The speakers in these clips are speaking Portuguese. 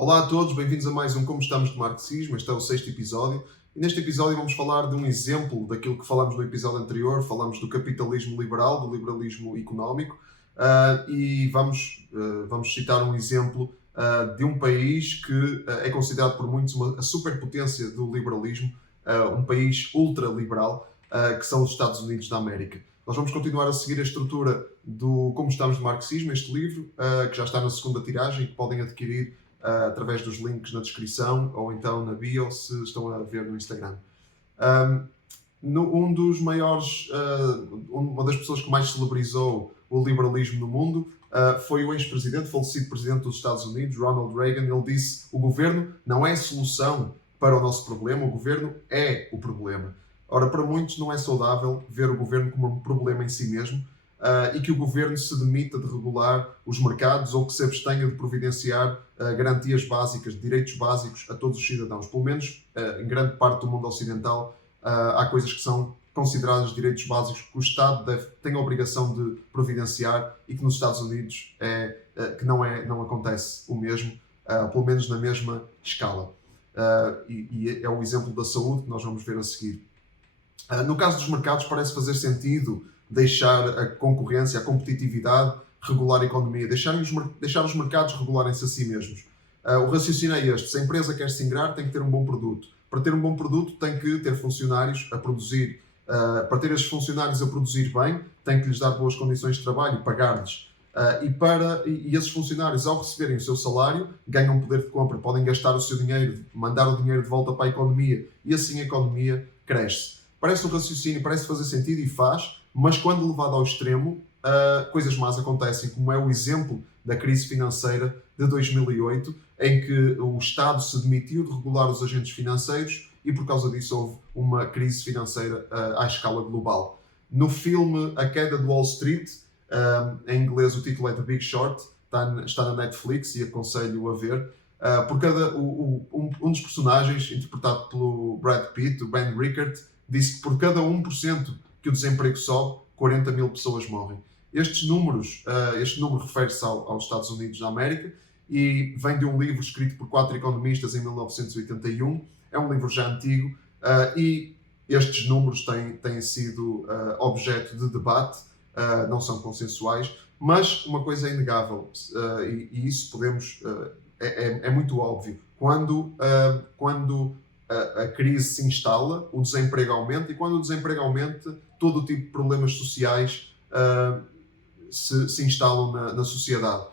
Olá a todos, bem-vindos a mais um Como Estamos de Marxismo. Este é o sexto episódio e neste episódio vamos falar de um exemplo daquilo que falámos no episódio anterior. Falámos do capitalismo liberal, do liberalismo económico e vamos citar um exemplo de um país que é considerado por muitos a superpotência do liberalismo, um país ultraliberal, que são os Estados Unidos da América. Nós vamos continuar a seguir a estrutura do Como Estamos de Marxismo, este livro, que já está na segunda tiragem e que podem adquirir através dos links na descrição ou então na bio, se estão a ver no Instagram. Um dos maiores, uma das pessoas que mais celebrizou o liberalismo no mundo foi o ex-presidente, falecido presidente dos Estados Unidos, Ronald Reagan. Ele disse: o governo não é a solução para o nosso problema, o governo é o problema. Ora, para muitos não é saudável ver o governo como um problema em si mesmo, e que o governo se demita de regular os mercados ou que se abstenha de providenciar garantias básicas, direitos básicos a todos os cidadãos. Pelo menos em grande parte do mundo ocidental há coisas que são consideradas direitos básicos que o Estado tem a obrigação de providenciar e que nos Estados Unidos não acontece o mesmo, pelo menos na mesma escala. E é o exemplo da saúde que nós vamos ver a seguir. No caso dos mercados, parece fazer sentido deixar a concorrência, a competitividade regular a economia, deixar os mercados regularem-se a si mesmos. O raciocínio é este: se a empresa quer se ingrar, tem que ter um bom produto. Para ter um bom produto, tem que ter funcionários a produzir. Para ter esses funcionários a produzir bem, tem que lhes dar boas condições de trabalho e pagar-lhes. E esses funcionários, ao receberem o seu salário, ganham poder de compra, podem gastar o seu dinheiro, mandar o dinheiro de volta para a economia, e assim a economia cresce. Parece um raciocínio, parece fazer sentido e faz, mas quando levado ao extremo, coisas más acontecem, como é o exemplo da crise financeira de 2008, em que o Estado se demitiu de regular os agentes financeiros e por causa disso houve uma crise financeira à escala global. No filme A Queda de Wall Street, em inglês o título é The Big Short, está na Netflix e aconselho a ver. Um dos personagens, interpretado pelo Brad Pitt, o Ben Rickert, disse que por cada 1% que o desemprego sobe, 40 mil pessoas morrem. Este número refere-se aos Estados Unidos da América e vem de um livro escrito por 4 economistas em 1981. É um livro já antigo e estes números têm sido objeto de debate, não são consensuais, mas uma coisa é inegável, e isso é muito óbvio. Quando a crise se instala, o desemprego aumenta, e quando o desemprego aumenta, todo o tipo de problemas sociais se instalam na sociedade.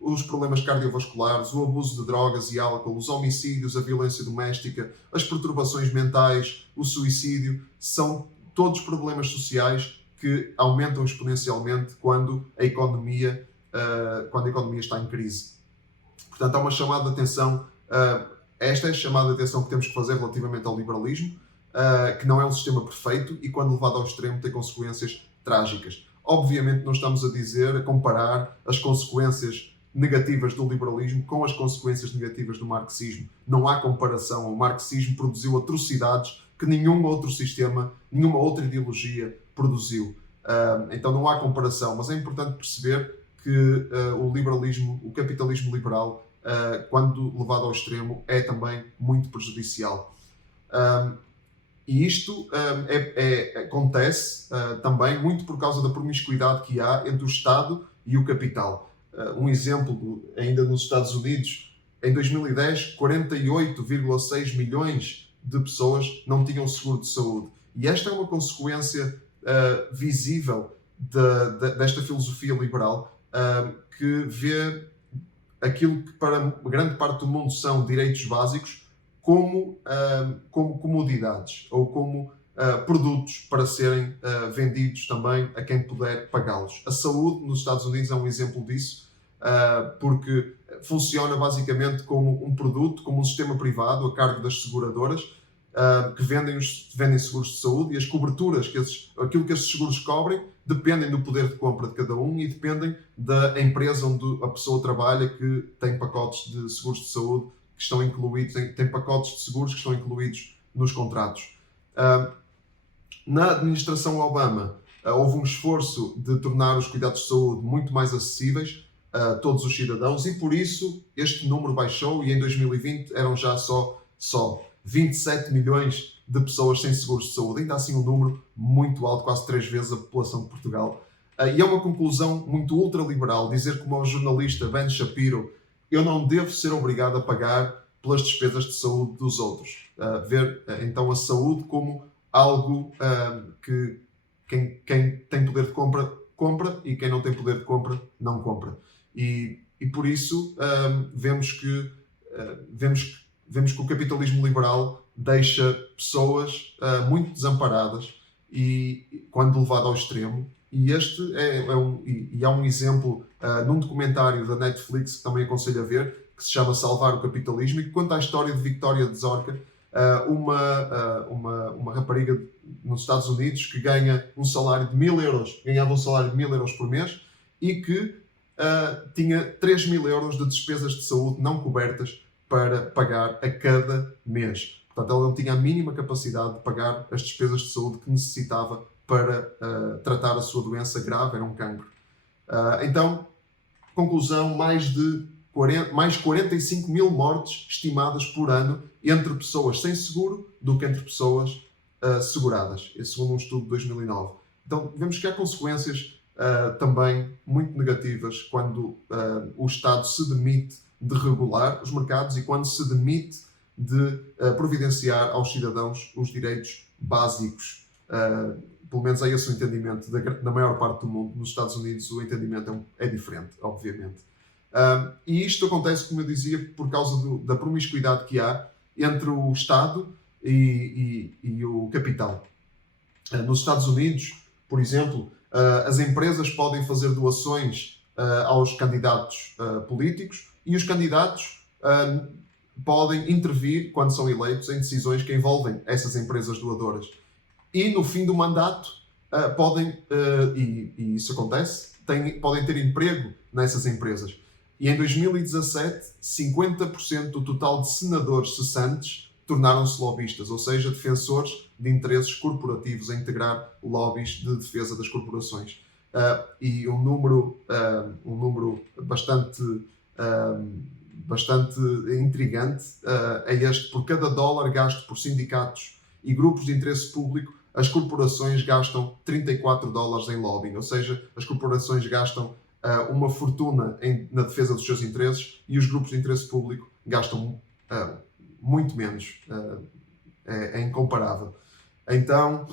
Os problemas cardiovasculares, o abuso de drogas e álcool, os homicídios, a violência doméstica, as perturbações mentais, o suicídio, são todos problemas sociais que aumentam exponencialmente quando a economia está em crise. Portanto, há uma chamada de atenção. Esta é a chamada de atenção que temos que fazer relativamente ao liberalismo, que não é um sistema perfeito e, quando levado ao extremo, tem consequências trágicas. Obviamente, não estamos a comparar as consequências negativas do liberalismo com as consequências negativas do marxismo. Não há comparação. O marxismo produziu atrocidades que nenhum outro sistema, nenhuma outra ideologia produziu. Então não há comparação, mas é importante perceber que o liberalismo, o capitalismo liberal, quando levado ao extremo, é também muito prejudicial. E isto acontece também muito por causa da promiscuidade que há entre o Estado e o capital. Um exemplo, ainda nos Estados Unidos, em 2010, 48,6 milhões de pessoas não tinham seguro de saúde. E esta é uma consequência visível desta filosofia liberal, que vê aquilo que para grande parte do mundo são direitos básicos como comodidades ou como produtos para serem vendidos também a quem puder pagá-los. A saúde nos Estados Unidos é um exemplo disso, porque funciona basicamente como um produto, como um sistema privado a cargo das seguradoras, que vendem seguros de saúde, e as coberturas, aquilo que esses seguros cobrem, dependem do poder de compra de cada um e dependem da empresa onde a pessoa trabalha, que tem pacotes de seguros de saúde que estão incluídos, tem pacotes de seguros que estão incluídos nos contratos. Na administração Obama, houve um esforço de tornar os cuidados de saúde muito mais acessíveis, todos os cidadãos, e por isso este número baixou, e em 2020 eram já só 27 milhões de pessoas sem seguros de saúde. Ainda assim um número muito alto, quase 3 vezes a população de Portugal. E é uma conclusão muito ultraliberal dizer, como o jornalista Ben Shapiro, eu não devo ser obrigado a pagar pelas despesas de saúde dos outros. Ver então a saúde como algo que quem tem poder de compra, compra, e quem não tem poder de compra, não compra. E por isso vemos que o capitalismo liberal deixa pessoas muito desamparadas, e quando levado ao extremo. E este há um exemplo num documentário da Netflix que também aconselho a ver, que se chama Salvar o Capitalismo, e que conta a história de Victoria de Zorca, uma rapariga nos Estados Unidos que ganha um salário de 1.000 euros, ganhava um salário de 1.000 euros por mês, e que tinha 3.000 euros de despesas de saúde não cobertas para pagar a cada mês. Portanto, ela não tinha a mínima capacidade de pagar as despesas de saúde que necessitava para tratar a sua doença grave, era um cancro. Então, conclusão, mais 45 mil mortes estimadas por ano entre pessoas sem seguro do que entre pessoas seguradas, segundo um estudo de 2009. Então, vemos que há consequências também muito negativas quando o Estado se demite de regular os mercados e quando se demite de providenciar aos cidadãos os direitos básicos. Pelo menos é esse o entendimento da maior parte do mundo. Nos Estados Unidos o entendimento é diferente, obviamente. E isto acontece, como eu dizia, por causa da promiscuidade que há entre o Estado e o capital. Nos Estados Unidos, por exemplo, as empresas podem fazer doações aos candidatos políticos, e os candidatos podem intervir, quando são eleitos, em decisões que envolvem essas empresas doadoras. E no fim do mandato podem, e isso acontece, podem ter emprego nessas empresas. E em 2017, 50% do total de senadores cessantes tornaram-se lobistas, ou seja, defensores de interesses corporativos, a integrar lobbies de defesa das corporações. E um número bastante intrigante é este: por cada dólar gasto por sindicatos e grupos de interesse público, as corporações gastam 34 dólares em lobbying, ou seja, as corporações gastam uma fortuna na defesa dos seus interesses, e os grupos de interesse público gastam muito menos. É incomparável. Então,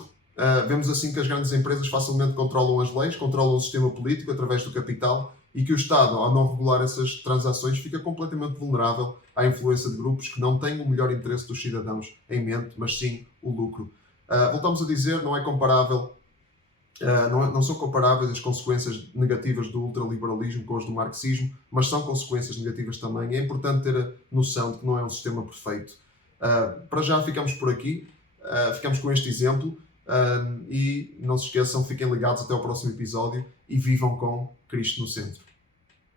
vemos assim que as grandes empresas facilmente controlam as leis, controlam o sistema político através do capital, e que o Estado, ao não regular essas transações, fica completamente vulnerável à influência de grupos que não têm o melhor interesse dos cidadãos em mente, mas sim o lucro. Voltamos a dizer, não é comparável, não são comparáveis as consequências negativas do ultraliberalismo com as do marxismo, mas são consequências negativas também. É importante ter a noção de que não é um sistema perfeito. Para já ficamos por aqui, ficamos com este exemplo, e não se esqueçam, fiquem ligados até ao próximo episódio e vivam com Cristo no centro.